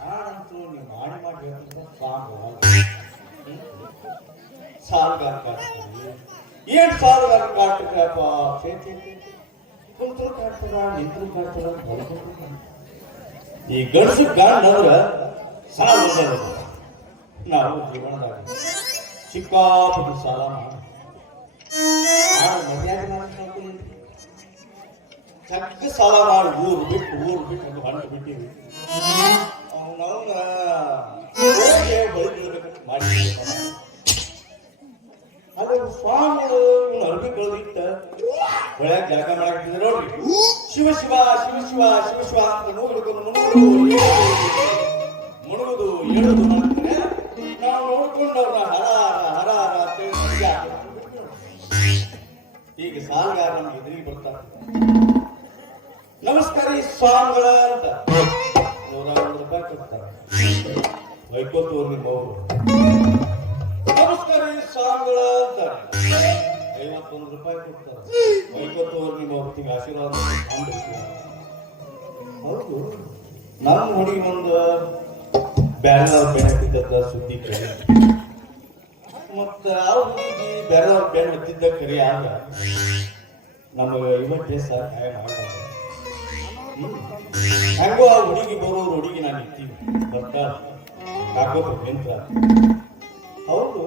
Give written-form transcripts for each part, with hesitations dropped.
ನಾನಂತೂ ನೀವು ಮಾಡಿ ಸಾಲಗಾರ ಕಾಡ್ತೀವಿ ಏನ್ ಸಾಲಗಾರ ಕಾಡ್ತಿದ್ರಪ್ಪ ಕುಂತರು ಕಾಡ್ತಾರ ನಿಂತರು ಕಾಡ್ತಾರ ಈ ಗಂಡಸ ಗಾಂಡ್ರ ಸಾಲ ನಾವು ಜೀವನದಾಗ ಸಿಕ್ಕಾಪಟ್ಟು ಸಾಲ ಚಕ್ಕ ಸಾಲ ಮಾಡಿ ಊರು ಬಿಟ್ಟು ಒಂದು ಹೊಂಟು ಬಿಟ್ಟಿವಿ ಅವನವನ ಬಳಿಬೇಕಂತ ಮಾಡಿ ಅದ್ರ ಸ್ವಾಮಿಗಳು ಇವನು ಅರ್ಬಿ ಕಳೆದಿಟ್ಟ ಒಳ್ಳೆ ಜಾಗ ಮಾಡಾಕ್ತಿದ್ರು ನೋಡ್ರಿ ಶಿವ ಶಿವ ಶಿವ ಶಿವ ಶಿವ ಶಿವ ಅಂತ ನೋಡ್ಕೊಂಡು ಮುಳುಗುದು ಹೇಳುದು ಮಾಡ್ತಾರೆ ನಾವು ನೋಡ್ಕೊಂಡು ಅವ್ರನ್ನ ಹರ ಹರ ಈಗ ಸಾಲಗಾರ ನಮ್ಗೆ ಎದುರಿಗೆ ಬರ್ತಾರೆ ನಮಸ್ಕಾರಿ ಸ್ವಾಮಿಗಳ ಅಂತ ₹100 ಕೊಡ್ತಾರೆ ವೈಕೋತೂರು ನಿಮ್ಮ ಅವರು ನಮಸ್ಕಾರಿ ಸ್ವಾಮಿಗಳ ಅಂತಾರೆ ₹51 ಕೊಡ್ತಾರೆ ವೈಕೋತೂರು ನಿಮ್ಮ ಅವ್ರಿಗೆ ಆಶೀರ್ವಾದ ಹೌದು ನಮ್ಮ ಹುಡುಗಿ ಒಂದು ಬ್ಯಾರವ್ರ ಬೆಣ್ಣ ಹತ್ತಿದ್ದ ಸುದ್ದಿ ಕರೆ ಮತ್ತ ಅವ್ರ ಹುಡುಗಿ ಬ್ಯಾರವ್ರ ಬೆಣ್ಣ ಹತ್ತಿದ್ದ ಕರೆ ಆಗ ನಮಗೆ ಇವತ್ತೇ ಸಹಾಯ ಮಾಡ ಹೆಂಗೋ ಆ ಹುಡುಗಿ ಬರೋರು ಹುಡುಗಿ ನಾನು ಇರ್ತೀನಿ ಬರ್ತ ಕಾಕೋತ ನಿಂತ ಹೌದು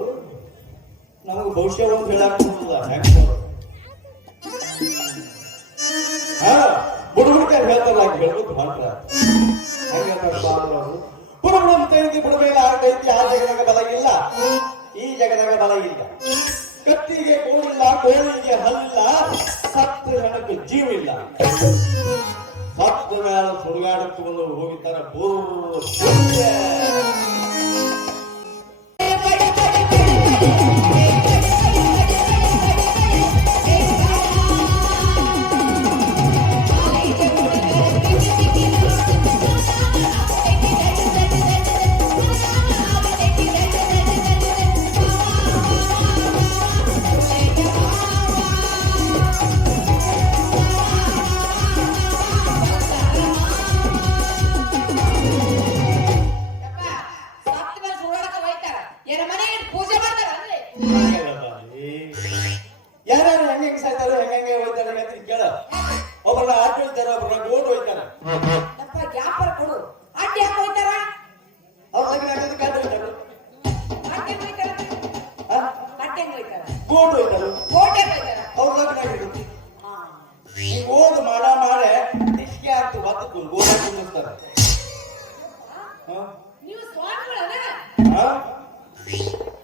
ನಮಗೆ ಭವಿಷ್ಯ ಒಂದು ಹೇಳಾಕ್ತಿಲ್ಲ ಹೆಂಗ ಹಾ ಬುಡುಗುಡ್ಕ ಹೇಳ್ತಾರ ಹೇಳ್ಬೋದು ಮಾಡ್ತಾರ ಹೆಂಗ ಅವರು ಬುಡುಗುಡು ಅಂತ ಐತಿ ಬುಡಬೇಗ ಆಟೈತಿ ಆ ಜಗದಾಗ ಬಲ ಇಲ್ಲ ಈ ಜಗದಾಗ ಬಲ ಇಲ್ಲ ಕತ್ತಿಗೆ ಕೋಳಿಲ್ಲ ಕೋಳಿಗೆ ಹಲ್ಲಿಲ್ಲ ಸತ್ತು ಹೆಣಕ್ಕೆ ಜೀವ ಇಲ್ಲ ಸತ್ತ ಮೇಲೆ ಸುಡುಗಾಡಕ್ಕೆ ಬಂದು ಹೋಗಿತ್ತಾರ ಯಾರು ಹೆಂಗೆ ಸಾಯ್ತಾರೋ ಹೆಂಗೆ ಹೋಯ್ತಾರೆ ಅಂತ ಕೇಳ ಒಬ್ಬರನ್ನ ಆಟ ಹೋಯ್ತಾರ ಒಬ್ಬರನ್ನ ಗೋಡ್ ಹೋಯ್ತಾರ ವ್ಯಾಪಾರ ಕೊಡು ಆಟ ಯಾಕೆ ಹೋಯ್ತಾರ ಅವ್ರ ಲಗ್ನ ಆಗೋದು ಕಾಟ ಹೋಯ್ತಾರ ಗೋಡ್ ಹೋಯ್ತಾರ ಅವ್ರ ಲಗ್ನ ಆಗಿರುತ್ತೆ ಈ ಓದ್ ಮಾಡೆ ನಿಷ್ಗೆ ಆಗ್ತು ಬತ್ತು ಗೋಡ ಕುಂದಿಸ್ತಾರ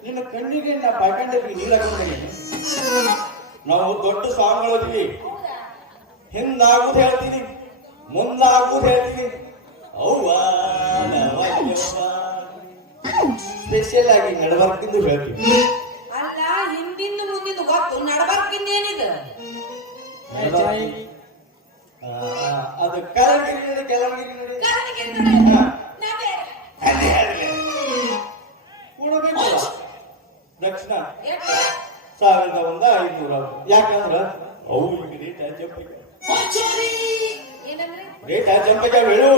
ನಿನ್ನ ಕಣ್ಣಿಗೆ ನಾ ಬಾಯ್ಕಂಡಿರ್ಲಿ ನೀರ್ ಹಾಕೊಂಡ್ಬಂದಿನಿ ನಾವು ದೊಡ್ಡ ಸ್ವಾಮಿಗಳಿದ್ವಿ ಹಿಂದಾಗುದು ಹೇಳ್ತೀನಿ ಮುಂದಾಗುದು ಹೇಳ್ತೀನಿ ಅವ್ವ ಸ್ಪೆಷಲ್ ಆಗಿ ನಡಬರ್ಕಿಂದು ಹೇಳ್ತೀವಿ ಅಲ್ಲ ಹಿಂದಿಂದ ಮುಂದಿಂದ ಗೊತ್ತು ನಡಬರ್ಕಿಂದ ಏನಿದೆ ಅದು ಕೆಲವರಿಗೆ ಕೊಡಬೇಕು ದಕ್ಷಿಣ 1500 ಯಾಕಂದ್ರ ಅವು ಈಗ ರೇಟ್ ಜಂಪಿಗೆ ಹೇಳು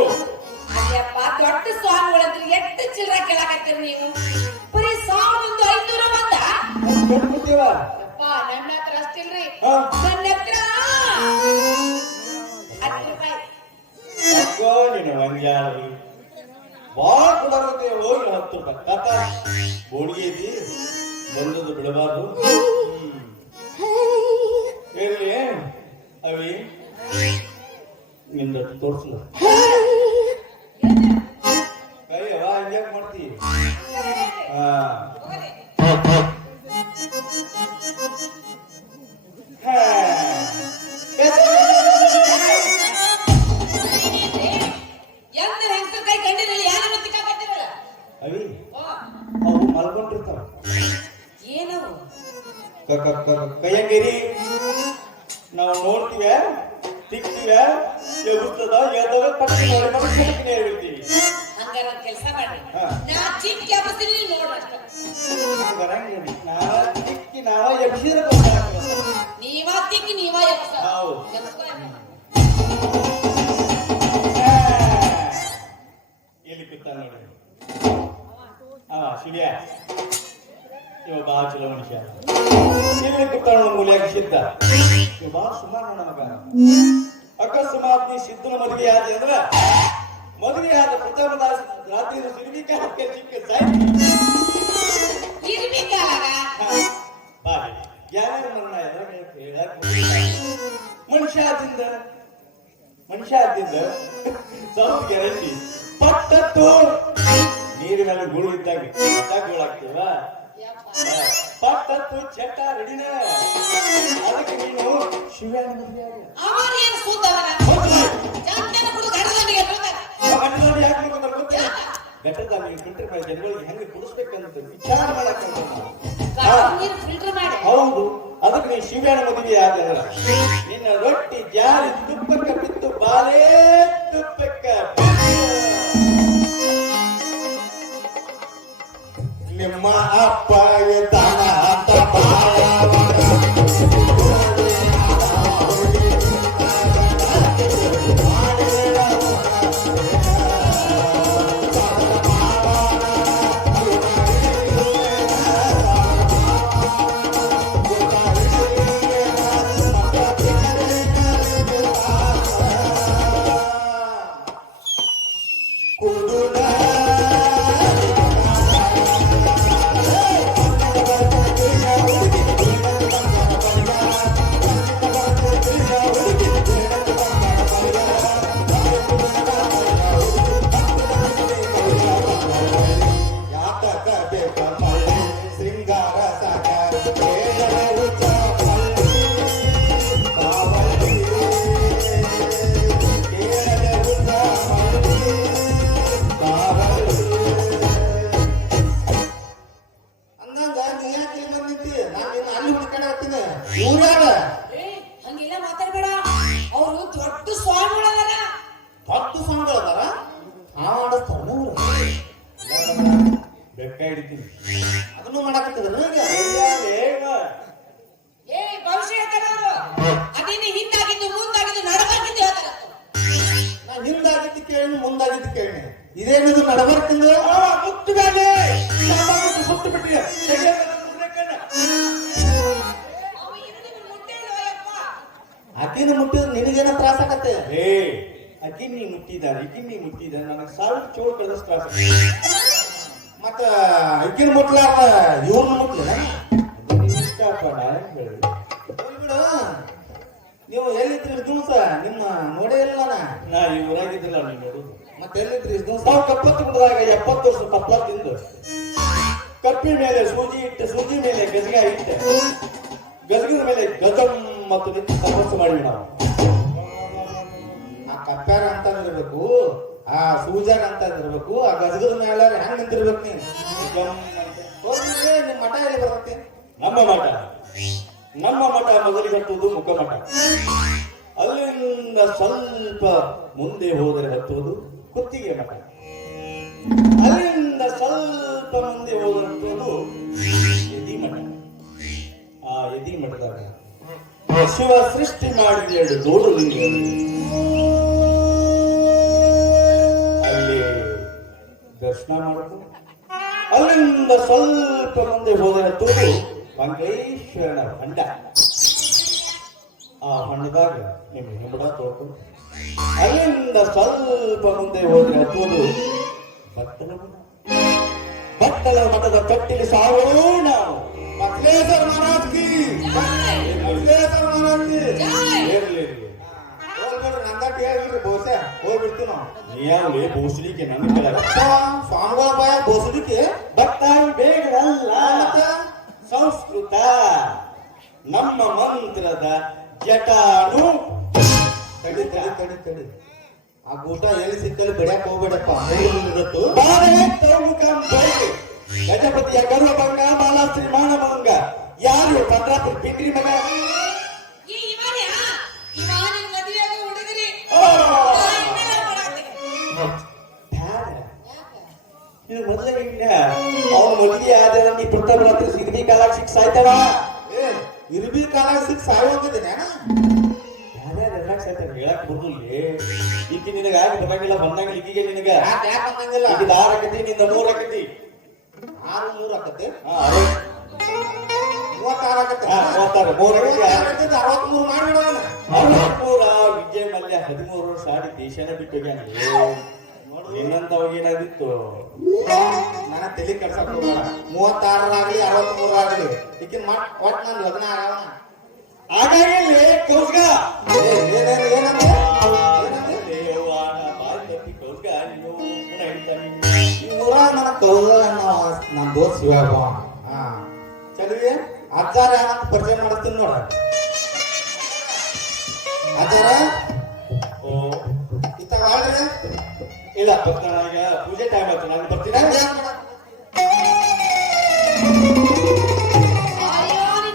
ಅಯ್ಯಪ್ಪ ದೊಡ್ಡ ಸ್ವಾಮಿಗಳಂದ್ರೆ ಎಷ್ಟು ಚಿಲ್ಲರೆ ಕೇಳಾಕತ್ತೀರಿ ನೀವು ಬರೀ 1500 ಬಂದ ನನ್ನ ಹತ್ರ ಅಷ್ಟಿಲ್ರಿ ನನ್ನ ಹತ್ರ ₹10 ನಿನ್ನ ವಂಜಾರಿ ಬಾಳ ಕೊಡೋದೇ ಹೋಗಿ ₹10 ಕಥ ಬೋಡಿಗೆ ಐತಿ ಬಂದದ್ದು ಬಿಡಬಾರ್ದು ಹೇಳಿ ಅವಿ ನಿಮ್ದು ತೋರ್ಸಲ್ಲ ಕೈ ಅವ ಹಂಗ್ಯಾಕ್ ಮಾಡ್ತೀವಿ ಅವಿ ಅವು ಮಲ್ಕೊಂಡಿರ್ತಾವ ಏನವು ಕೈಯಂಗೇರಿ ನಾವು ನೋಡ್ತೀವಿ ತಿಕ್ತೀವಿ ಎಗುತ್ತದ ಎದ್ದವ ಪಟ್ಟಿ ಹೇಳ್ತೀವಿ ಹಂಗಾರ ಒಂದ್ ಕೆಲಸ ಮಾಡ್ರಿ ನಾ ಚಿಕ್ಕ ಎಬ್ಬಿಸ್ತೀನಿ ನೋಡ್ರಿ ನಾವ ಎಬ್ಸಿದ್ರೆ ನೀವ ತಿಕ್ಕಿ ನೀವ ಎಬ್ಸ ಶಿವ್ಯ ಇವ ಬಾ ಚಲೋ ಮನುಷ್ಯ ಇಲ್ಲಿ ಕೂತಾಳ ಮೂಲ್ಯಾಗ ಸಿದ್ಧ ಇವ ಬಾ ಸುಮಾರು ನಮಗ ಅಕಸ್ಮಾತ್ ನೀ ಸಿದ್ಧನ ಮದುವೆ ಆದ ಅಂದ್ರ ಮದುವೆ ಆದ ಪ್ರಥಮ ರಾತ್ರಿ ಸಿರಿಬಿಕ ಹಕ್ಕೆ ಸಿಕ್ಕ ಸಾಯ್ತಿ ಬಾ ಯಾರು ನನ್ನ ಮನುಷ್ಯ ಆದಿಂದ ಸ್ವಲ್ಪ ಗ್ಯಾರಂಟಿ ಪಟ್ಟತ್ತು ನೀರಿನ ಗುಳು ಇದ್ದಾಗ ಗೋಳಾಗ್ತೀವ ಪಟ್ಟತ್ತು ಚಟ್ಟ ರೆಡಿನ ಅದಕ್ಕೆ ನೀನು ಶಿವ್ಯಾನ ಮದುವೆ ಘಟ್ಟದ ನೀವು ಫಿಲ್ಟರ್ ಮಾಡಿ ಜನಗಳಿಗೆ ಹೆಂಗೆ ಕುಡಿಸ್ಬೇಕಂತ ವಿಚಾರ ಮಾಡಕ್ಕೆ ಹೌದು ಅದಕ್ಕೆ ನೀ ಶಿವ್ಯಾನ ಮದುವೆ ಆದ ನಿನ್ನ ರೊಟ್ಟಿ ಜಾರಿ ತುಪ್ಪಕ್ಕ ಬಿತ್ತು ಬಾಲೇ ತುಪ್ಪಕ್ಕ ನಿಮ್ಮ ಅಪ್ಪ ದಾನ ಅಂತ ಅದನ್ನು ಮಾಡಾಕತ್ತದ ಹಿಂದಾಗಿದ್ದು ಕೇಳಿ ಮುಂದಾಗಿದ್ದು ಕೇಳಿ ಇದೇನಿದು ನಡಬರ್ಕಿಂದ ಮುತ್ತು ಮೇಲೆ ಸುತ್ತು ಬಿಟ್ಟಿ ಅಕ್ಕಿನ ಮುಟ್ಟಿದ್ರೆ ನಿನಗೇನ ತ್ರಾಸ ಆಗತ್ತೆ ಅಕ್ಕಿ ನೀ ಮುಟ್ಟಿದ್ದಾರೆ ನನಗೆ ಸಾವಿರ ಚೋರ್ ಕಳೆದ ತ್ರಾಸ ಮತ್ತ ಅಕ್ಕಿನ ಮುಟ್ಲಾರ ಇವ್ರನ್ನ ಮುಟ್ಲಿಲ್ಲ ಬಿಡು ನೀವು ಎಲ್ಲಿದ್ರಿ ದಿವಸ ನಿಮ್ಮ ನೋಡೇ ಇಲ್ಲ ನಾ ಈ ಊರಾಗಿದ್ದಿಲ್ಲ ನೀವು ನೋಡುದು ಮತ್ತೆ ಎಲ್ಲಿದ್ರಿ ದಿವಸ ನಾವು ಕಪ್ಪತ್ತು ಬಿಡದಾಗ 70 ವರ್ಷ ಪಪ್ಲ ತಿಂದು ಕಪ್ಪಿ ಮೇಲೆ ಸೂಜಿ ಮೇಲೆ ಗಜಗ ಇಟ್ಟೆ ಗಜಗದ ಮೇಲೆ ಗಜಂ ಮತ್ತು ನಿಂತು ತಪಸ್ಸು ಮಾಡಿವಿ ನಾವು ಆ ಕಪ್ಪ್ಯಾರ ಅಂತ ಇರ್ಬೇಕು ಆ ಸೂಜಾಗ ಅಂತ ಇರ್ಬೇಕು ಆ ಗಜಗದ ಮೇಲೆ ಹೆಂಗ್ ನಿಂತಿರ್ಬೇಕು ನೀನು ನಿಮ್ ಮಠ ಎಲ್ಲಿ ಬರುತ್ತೆ ನಮ್ಮ ಮಠ ಮೊದಲಿಗೆ ಹತ್ತುವುದು ಮುಖಮಠ ಅಲ್ಲಿಂದ ಸ್ವಲ್ಪ ಮುಂದೆ ಹೋದರೆ ಹತ್ತುವುದು ಕುತ್ತಿಗೆ ಮಠ ಅಲ್ಲಿಂದ ಸ್ವಲ್ಪ ಮುಂದೆ ಹೋದರೆ ಹತ್ತುವುದು ಯದಿ ಮಠ ಆ ಯದಿ ಮಠದಾಗ ಶಿವ ಸೃಷ್ಟಿ ಮಾಡಿದ 2 ದೊಡ್ಡ ಲಿಂಗಗಳು ಅಲ್ಲಿ ದರ್ಶನ ಮಾಡಿಕೊಂಡು ಅಲ್ಲಿಂದ ಸ್ವಲ್ಪ ಮುಂದೆ ಹೋದರೆ ಹತ್ತುವುದು ಮಂಗೇಶ್ವರನ ಹೊಂಡ ಆ ಹೊಂಡದಾಗ ನಿಮ್ಮ ಹೆಂಬಡ ತೋರ್ಕೊಂಡು ಅಲ್ಲಿಂದ ಸ್ವಲ್ಪ ಮುಂದೆ ಹೋದ್ರೆ ಹತ್ತುವುದು ಬಟ್ಟಲ ಮಠದ ಕಟ್ಟಿಲಿ ಸಾವೋ ನಾವು ಮಕ್ಲೇಶ್ವರ ಮಹಾರಾಜ್ಗೆ ನಂದಕ್ಕೆ ಹೇಳ್ರಿ ಬೋಸೆ ಹೋಗ್ಬಿಡ್ತೀವಿ ನಾವು ನೀವೇ ಬೋಸಲಿಕ್ಕೆ ನನ್ನ ಕೇಳ ಸ್ವಾಮಿಗಳ ಬಾಯ ಬೋಸಲಿಕ್ಕೆ ಭಕ್ತ ಬೇಡಲ್ಲ ಸಂಸ್ಕೃತ ನಮ್ಮ ಮಂತ್ರದ ಜಟಾನು ತಡಿ ಆ ಗೂಟ ಎಲ್ಲಿ ಸಿಕ್ಕಲ್ಲಿ ಬಡಿಯಾಕ ಹೋಗ್ಬೇಡಪ್ಪ ಗಜಪತಿಯ ಗರ್ವಭಂಗ ಬಾಲಾಶ್ರೀ ಮಾನಭಂಗ ಯಾರು ಚಂದ್ರಾಪುರ ಪಿಂಡ್ರಿ ಮಗ ಇದು ಮೊದಲಿಗೆ ಅವ್ನ ಮದುವೆ ಆದ ನೀ ಪ್ರಥಮ ರಾತ್ರಿ ಇರ್ಬಿ ಕಾಲಾಗ ಸಿಕ್ ಸಾಯ್ತಾವ ಇರ್ಬಿ ಕಾಲಾಗ ಸಿಕ್ ಸಾಯೋಗಿದ್ದೇನೆ ಹೇಳಕ್ ಬರುದಿಲ್ಲ ಈಕಿ ನಿನಗ ಬರಂಗಿಲ್ಲ ಬಂದಂಗಿಲ್ಲ ಈಗಿಗೆ ನಿನಗ ಯಾಕೆ ಬಂದಂಗಿಲ್ಲ ಈಗ 6 ಆಕತಿ ನಿಂದ 3 ಆಕತಿ 6 3 ಆಕತ್ತೆ ಹಾ, ಅರವತ್ತು. 36 ಆಕತ್ತೆ ಹಾ, 36. 3 63 ಮಾಡಿಬಿಡೋಣ 63 ವಿಜಯ ಮಲ್ಯ 13 ವರ್ಷ ಆಡಿ ದೇಶನ ಬಿಟ್ಟು ಹೋಗ್ಯಾನ. ಇನ್ನಂತವಾಗ ಏನಾದಿತ್ತು? ನನ್ನ ತಲೆ ಕೆಡ್ಸಕ್ ಹೋಗಲ್ಲ 36 ಆಗಲಿ 63 ಆಗಲಿ ಈಕಿನ ಒಟ್ಟು ನನ್ನ ಲಗ್ನ ಆಗವನ ಹಾಗಾಗಿ ಕೌಸ್ಗ ಏನಂದ್ರೆ ನೂರ ನನ್ನ ಕೌಲ ನನ್ನ ದೋಸ್ತ್ ಶಿವಪ್ಪ ಹಾ ಚಲಿವಿ ಅಜ್ಜಾರ ಏನಂತ ಪರಿಚಯ ಮಾಡಿಸ್ತೀನಿ ನೋಡ ಅಜ್ಜಾರ ಇತ್ತ ಮಾಡ್ರಿ ಇಲ್ಲ ಈಗ ಪೂಜೆ ಟೈಮ್ ಆಯ್ತು, ನಾನು ಬರ್ತೀನಿ. ಅಯ್ಯೋ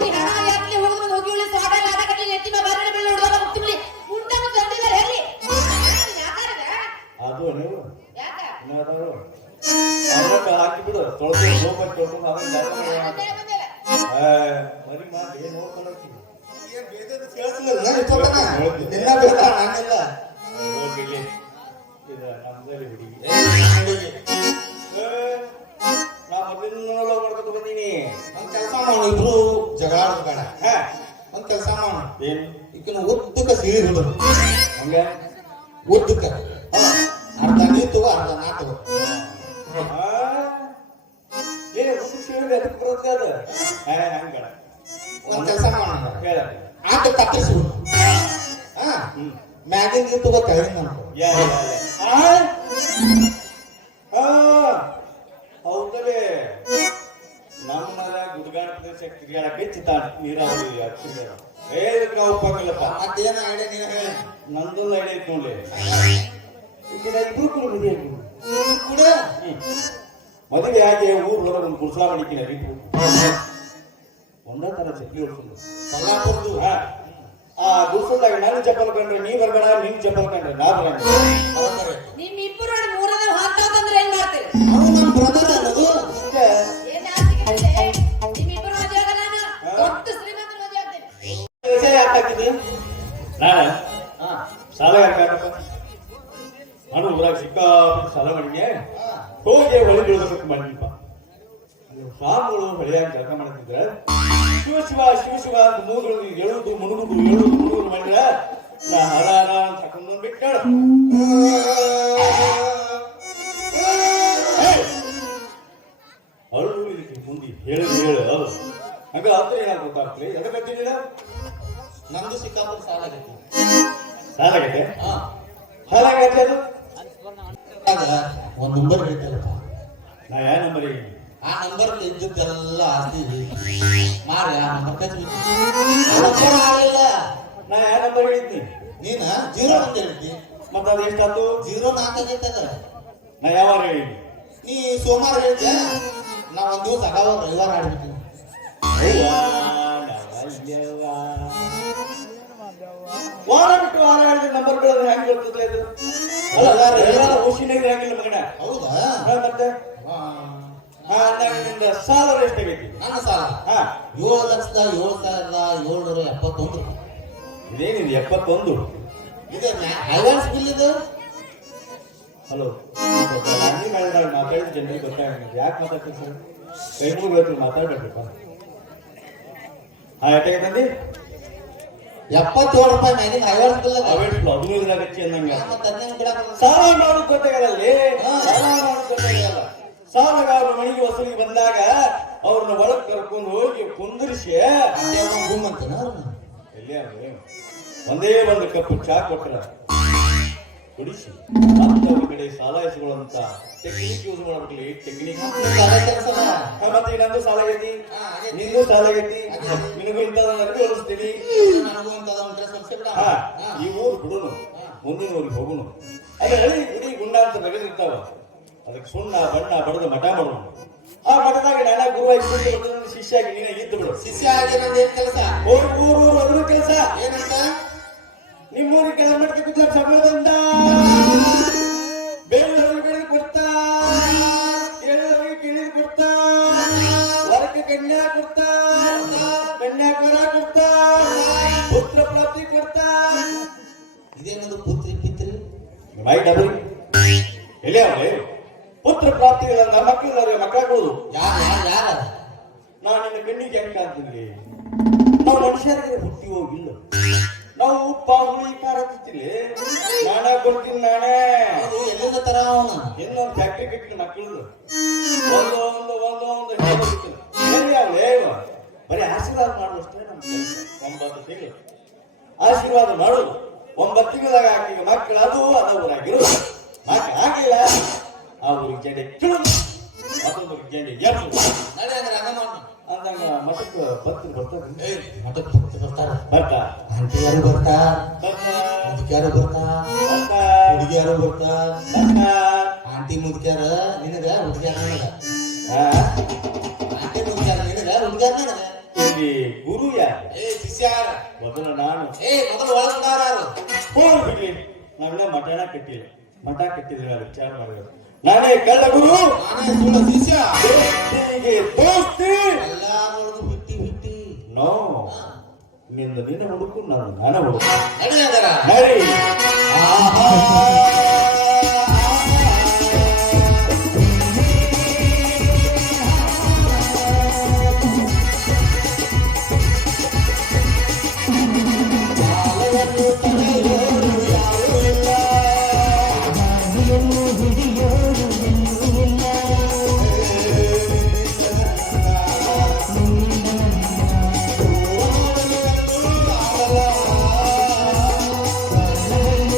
ನಿನ್ನ ಹಣ ಯಾಕೆ ಹೋಗಿ ಹೋಗಿ ಉಳಿ ಸಾಡಲ್ಲ ಅದಕ್ಕೆ ನೆತ್ತಿ ಮೇಲೆ ಬಾರಣ ಬೀಳ ಹೊಡೆದ ಹೋಗ್ತಿಬ್ಲಿ ಉಂಟನ್ನು ತಂದಿ ಮೇಲೆ ಹೇಳಿ ಯಾಕಾರಗ ಅದು ನೀವು ಯಾಕ ಏನಾದ್ರು ಹಾಕಿಬಿಡು, ತೊಳ್ಕೊಂಡು ಹೋಗ್ಬೇಕು, ತೊಳ್ಕೊಂಡು ಮರಿ ಮಾತು ಏನು ನೋಡ್ಕೊಂಡು ಹೋಗ್ತೀನಿ. ನಿನ್ನ ಬೇಡ ನಾನಿಲ್ಲ ಹೋಗಿಲ್ಲಿ ಇದು ನಮ್ದಲ್ಲಿ ಹುಡುಗಿ ನಾ ಮೊದಲಿನ ಮಾಡ್ಕೊತ ಬಂದೀನಿ. ಒಂದ್ ಕೆಲಸ ಮಾಡೋಣ ಇಬ್ರು ಜಗಳ ಬೇಡ ಹಾ ಒಂದ್ ಕೆಲಸ ಮಾಡೋಣ ಏನು ಈಗಿನ ಉದ್ದಕ್ಕ ಸಿಳಿ ಹಿಡಿದು ಹಂಗ ಉದ್ದಕ್ಕ ಅರ್ಧ ನೀ ತಗೋ ಅರ್ಧ ನಾ ತಗೋ ಏ ಹುಡುಗಿ ಅದಕ್ಕೆ ಬರುತ್ತೆ ಅದು ಹಂಗ ಒಂದ್ ಕೆಲಸ ಮಾಡೋಣ ಹೇಳ ಆಟ ಕತ್ತರಿಸಿ ಹಾ ಮ್ಯಾಗಿನ ನೀ ತಗೋ ಕೆಳಗಿನ ಅನ್ಕೋ ಹೌದಲೇ ನಮ್ಮ ಗುಡ್ಗಾಡ ಪ್ರದೇಶ ತಿರುಗಾಡಕ್ಕೆ ಚಿತ್ತಾಡ ನೀರಾವರಿ ಇದಕ್ಕೆ ನಾವು ಒಪ್ಪಾಗಿಲ್ಲಪ್ಪ. ಮತ್ತೇನ ಐಡಿಯಾ ನೀನ ಹೇಳಿ ನಂದೊಂದು ಐಡಿಯಾ ಐತ್ ನೋಡ್ಲಿ. ಈಗ ಇಬ್ರು ಕೂಡ ಮದುವೆ ಕೂಡ ಮದುವೆ ಆಗಿ ಊರ್ ಹೊರಗೆ ಒಂದು ಕುರ್ಸಾ ಮಾಡಿದ್ದೀನಿ ಅದಕ್ಕೆ ಒಂದೇ ತರ ಚಕ್ಲಿ ಹೊಡ್ಕೊಂಡು ಸಲ್ಲಾಪುರದು ಆ ಗುಡ್ಸಲ್ದಾಗ ನಾನು ಚಪ್ಪಲ್ ಕಂಡ್ರೆ ನೀ ಬರ್ಬೇಡ, ನಿನ್ ಚಪ್ಪಲ್ ಕಂಡ್ರೆ ನಾ ಬರ. ನಿಮ್ ಇಬ್ಬರು ಮೂರನೇ ಹೊಂಟೋದಂದ್ರೆ ಏನ್ ಮಾಡ್ತೀರಿ? ಅವ್ನು ನನ್ನ ಬ್ರದರ್ ಅನ್ನೋದು ಏನ್ ಆಸ್ತಿಗಳಿದೆ? ನಿಮ್ ಇಬ್ಬರು ಮದುವೆ ಆಗಲ್ಲ ನಾನು ದೊಡ್ಡ ಶ್ರೀಮಂತರ ಮದುವೆ ಆಗ್ತೇನೆ. ಯಾಕೆ ಹಾಕಿದ್ವಿ ನಾನು ಸಾಲ ಯಾಕಪ್ಪ ನಾನು ಊರಾಗ ಸಿಕ್ಕಾಪಟ್ಟು ಸಾಲ ಮಾಡಿದ್ದೆ. ಹೋಗಿ ಹೊಳೆ ಬೀಳ್ಬೇಕು ಮಾಡಿದ್ನಪ್ಪ. ಸ್ವಾಮಿಗಳು ಹೊಳೆಯಾಗ ಜಳಕ ಮಾಡ್ತಿದ್ರ ಶಿವ ಶಿವ ಶಿವ ಶಿವ ಅಂತ ಮೂಗಳು ಎಳುದು ಮುಳುಗುದು ಮಾಡಿದ್ರ ನಾ ಹರ ಅಂತ ತಕೊಂಡ್ ಬಿಟ್ಟು ಅಳು ಇದಕ್ಕೆ ಮುಂದೆ ಹೇಳು ಅದು ಹಂಗ ಅದ್ರ ಏನಾದ್ರು ಗೊತ್ತಾಗ್ತದೆ. ಎದಕ್ಕೆ ಹಚ್ಚಿದ್ದೀರ? ನಂದು ಸಿಕ್ಕಾಪುರ ಸಾಲ ಆಗೈತಿ ಸಾಲಾಗೈತೆ ಹಾಲಾಗೈತೆ ಅದು ಆಗ ಒಂದ್ ನಂಬರ್ ಬೇಕಲ್ಲಪ್ಪ ನಾ ಯಾವ ನಂಬರ್ ಈಗ ಆ ನಂಬರ್ ಇದ್ದದ್ದೆಲ್ಲ ಆಸ್ತಿ ಮಾರಿ ಆ ನಂಬರ್ ಕಚ್ಚಿಬಿಟ್ಟು ಆಗಲಿಲ್ಲ ನಾ ಯಾವ ನಂಬರ್ ಹೇಳಿದ್ನಿ? ನೀನ 0 ಅಂತ ಹೇಳ್ತಿ ಮತ್ತ ಅದು ಎಷ್ಟಾಯ್ತು? 0 ನಾಲ್ಕಾಗೈತೆ ಅದ ನಾ ಯಾವಾಗ ಹೇಳಿದ್ನಿ? ನೀ ಸೋಮವಾರ ಹೇಳ್ತೀಯ ನಾ ಒಂದ್ ದಿವಸ ಅಗಾವ ರವಿವಾರ ಆಡ್ಬಿಟ್ಟಿನಿ ವಾರ ಬಿಟ್ಟು ವಾರ ಹೇಳಿದ್ರೆ ನಂಬರ್ ಬಿಡೋದು ಹೆಂಗ್ ಗೊತ್ತಿಲ್ಲ ಇದು? ಅಲ್ಲ ಹುಷಿನಾಗಿ ಹಾಕಿಲ್ಲ ಮಗನ. ಹೌದಾ ಮತ್ತೆ ನಿಂದ ಸಾಲ ಎಷ್ಟಾಗೈತಿ? ನನ್ನ ಸಾಲ 7,07,771 ಇದೇನಿದೆ 71? ಇದು ಅಡ್ವಾನ್ಸ್ ಬಿಲ್ ಇದು ಹಲೋ ಮಾತಾಡಿದ ಜನರಿಗೆ ಗೊತ್ತಾಗ ಯಾಕೆ ಮಾತಾಡ್ತೀವಿ ಸರ್? ಕೈ ಮುಗಿಬೇಕು ಮಾತಾಡ್ಬೇಕಪ್ಪ. ಎಷ್ಟಾಗೈತಂದಿ? 77 ರೂಪಾಯಿ ಮ್ಯಾಗಿನ ಅಡ್ವಾನ್ಸ್ ಬಿಲ್ ಅದ ಅವೇಟ್ 15 ಹಚ್ಚಿ ಅನ್ನಂಗ ಮತ್ತೆ 15 ಬಿಡಾಕ ಸಾಲ ಮಾಡೋದು ಗೊತ್ತಾಗಲ್ಲ. ಸಾಲ ಮಾಡೋದು ಗೊತ್ತಾಗಲ್ಲ. ಸಾಲಗಾರರು ಮನೆಗೆ ವಸೂಲಿಗೆ ಬಂದಾಗ ಅವ್ರನ್ನ ಒಳಗ್ ಕರ್ಕೊಂಡು ಹೋಗಿ ಕುಂದಿರಿಸಿ ಗುಮ್ ಅಂತೀನ ಎಲ್ಲಿ ಒಂದೇ ಒಂದು ಕಪ್ಪು ಚಾ ಕೊಟ್ರ ಕುಡಿಸಿ ಮತ್ತೆ ಅವ್ರ ಕಡೆ ಸಾಲ ಇಸ್ಕೊಳ್ಳುವಂತ ಟೆಕ್ನಿಕ್ ಯೂಸ್ ಮಾಡ್ಬೇಕಲ್ಲ. ಈ ಟೆಕ್ನಿಕ್ ಮತ್ತೆ ಈಗ ನಂದು ಸಾಲ ಆಗೈತಿ, ನಿಂದು ಸಾಲ ಆಗೈತಿ, ನಿನಗೂ ಇಂತ ನನಗೂ ಉಳಿಸ್ತೀನಿ. ಈ ಊರು ಬಿಡುನು, ಮುಂದಿನ ಊರಿಗೆ ಹೋಗುನು. ಅದೇ ಹಳ್ಳಿ ಗುಡಿ ಗುಂಡ ಅಂತ ಬಗೆದಿರ್ತಾವ, ಅದಕ್ಕೆ ಸುಣ್ಣ ಬಣ್ಣ ಬಡದು ಮಠ ಮಾಡೋಣ. ಆ ಮಠದಾಗ ನಾನಾ ಗುರುವಾಗಿ ಶಿಷ್ಯಾಗಿ ನೀನ ಇದ್ದು ಬಿಡು. ಶಿಷ್ಯ ಆಗಿ ನಂದು ಏನ್ ಕೆಲಸ ಊರು ಅದ್ರ ಕೆಲಸ ಏನಂತ ನಿಮ್ಮೂರಿಗೆ ಕೆಲ ಮಟ್ಟಕ್ಕೆ ಕುದ್ಲ ಸಮಯದಿಂದ ಬೇರೆಯವ್ರಿಗೆ ಬೆಳೆದು ಕೊಡ್ತಾ, ಕೇಳಿದವರಿಗೆ ಕೇಳಿದು ಕೊಡ್ತಾ, ಹೊರಕ್ಕೆ ಕನ್ಯಾ ಕೊಡ್ತಾ, ಕನ್ಯಾಕರ ಕೊಡ್ತಾ, ಪುತ್ರ ಪ್ರಾಪ್ತಿ ಕೊಡ್ತಾ. ಇದೇನದು ಪುತ್ರಿ ಪಿತ್ರಿ ಮೈ ಡಬಲ್ ಎಲ್ಲಿ ಅವಳೆ ಪುತ್ರ ಪ್ರಾಪ್ತಿ ಇಲ್ಲ ನಮ್ಮ ಮಕ್ಕಳಿದ್ದಾರೆ ಮಕ್ಕಳಾಗೋದು ಯಾರ ನಾನು ನಿನ್ನ ಕಣ್ಣಿಗೆ ಹೆಂಗ್ ಕಾಣ್ತೀನಿ ನಾವು ಮನುಷ್ಯರಿಗೆ ಹುಟ್ಟಿ ಹೋಗಿಲ್ಲ ನಾವು ಉಪ್ಪ ಹುಳಿ ಖಾರ ತಿಂತಿಲ್ಲ ನಾನೇ ಕೊಡ್ತೀನಿ ನಾನೇ ಎಲ್ಲಿಂದ ತರ ಅವನು ಇನ್ನೊಂದು ಫ್ಯಾಕ್ಟ್ರಿ ಕಟ್ಟಿನ ಮಕ್ಕಳು ಒಂದು ಹೇಳಿ ಬರೀ ಆಶೀರ್ವಾದ ಮಾಡುವಷ್ಟೇ ನಮ್ಗೆ 9 ತಿಂಗಳು ಆಶೀರ್ವಾದ ಮಾಡೋದು 9 ತಿಂಗಳಾಗ ಆಕಿಗ ಮಕ್ಕಳು ಅದು ಊರಾಗಿರೋದು ಮಕ್ಕಳು ಆಗಿಲ್ಲ ಆ ಊರಿಗೆ ಜಡೆ ಕಿಳುದು ಮತ್ತೊಬ್ಬರಿಗೆ ಜಡೆ ಎದ್ದು ನಡೆ ಅಂದ್ರೆ ಹಂಗ ಮಾಡು. ಅಂದಾಗ ಮಠಕ್ಕೆ ಭಕ್ತರು ಬರ್ತಾರೆ ಮಠಕ್ಕೆ ಭಕ್ತರು ಬರ್ತಾರ ಬರ್ತಾ ಆಂಟಿ ಯಾರು ಬರ್ತಾರ ಬರ್ತಾ ಮುದುಕ್ಯಾರು ಬರ್ತಾರ ಬರ್ತಾ ಹುಡುಗಿಯಾರು ಬರ್ತಾರ ಬರ್ತಾ ಆಂಟಿ ಮುದುಕ್ಯಾರ ನಿನಗ ಹುಡುಗಿಯಾರ ನನಗ ಆ? ಆಂಟಿ ಮುದುಕ್ಯಾರ ನಿನಗ ಹುಡುಗಿಯಾರ ನನಗ ಇಲ್ಲಿ ಗುರು ಯಾರು ಶಿಷ್ಯ ಮೊದಲು ನಾನು ಮೊದಲು ಒಳಗಾರು ಹೋಗಿ ಬಿಡ್ಲಿ ನಾವೆಲ್ಲ ಮಠನ ಕಟ್ಟಿಲ್ಲ ಮಠ ಕಟ್ಟಿದ್ರೆ ನಾನು ವಿಚಾರ ಮಾಡಬೇಕು ನಾನೇ ಕಳ್ಳ ಗುರು ನಾನೇ ಸುಳ್ಳು ಶಿಷ್ಯ ದೋಸ್ತಿಗೆ ದೋಸ್ತಿ ಎಲ್ಲಾರೊಳಗೂ 50-50 ನೋ ನಿಂದ ನಿನ್ನ ಹುಡುಕು ನಾನು ನಾನೇ ಹುಡುಕು ನಡಿ ಅದರ ನರಿ ಆ